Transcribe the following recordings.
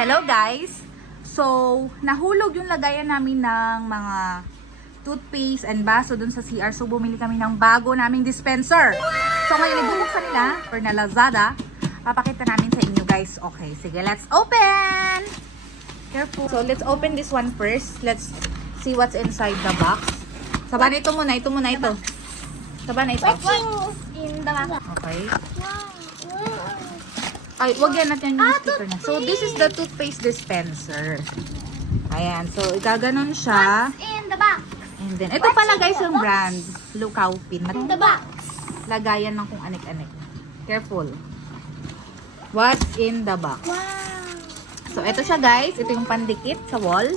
guys. So, nahulog yung lagayan namin ng mga toothpaste and baso dun sa CR. So, bumili kami ng bago naming dispenser. So, ngayon ibubuksan nila or na Lazada. Papakita namin sa inyo guys. Okay, sige, let's open! Careful. So, let's open this one first. Let's see what's inside the box. Saba na ito muna. Ito muna ito. Saba na ito. What's in the box? Okay. Ay, wag yan natin yung Ah, sticker niya. So, this is the toothpaste dispenser. Ayan. So, igaganon siya. What's in the box? And then, ito pala guys yung brand. Lukaw Pin. In the box. Lagayan ng kung anik-anik. Careful. What's in the box? Wow. So, ito siya guys. Ito yung pandikit sa wall.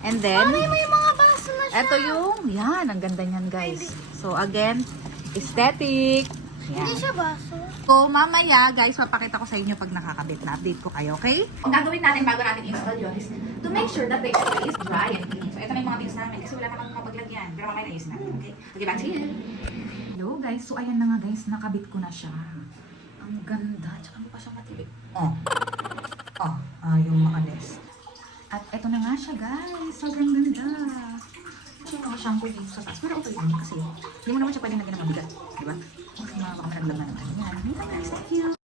And then, Mami, may mga baso na siya. ito yung, yan, ang ganda niyan guys. So, again, aesthetic. Hindi Yan. siya baso. So, mamaya, guys, papakita ko sa inyo pag nakakabit na. Update ko kayo, okay? Ang gagawin natin bago natin install yun is to make sure that the spray is dry and clean. So, ito na yung mga tips namin kasi wala namang mapaglagyan. Pero mamaya naayos natin, okay? Okay, back to you. Hello, guys. So, ayan na nga, guys. Nakabit ko na siya. Ang ganda. Tsaka mukha siyang matibig. Oh. Oh, ah, yung makalis. At ito na nga siya, guys. Sobrang ganda. Kasi mga shampoo dito sa taas. Pero okay lang kasi hindi mo naman siya pwedeng lagyan ng mabigat. Di ba? Kasi mga naglaman naman. Yan. Thank you.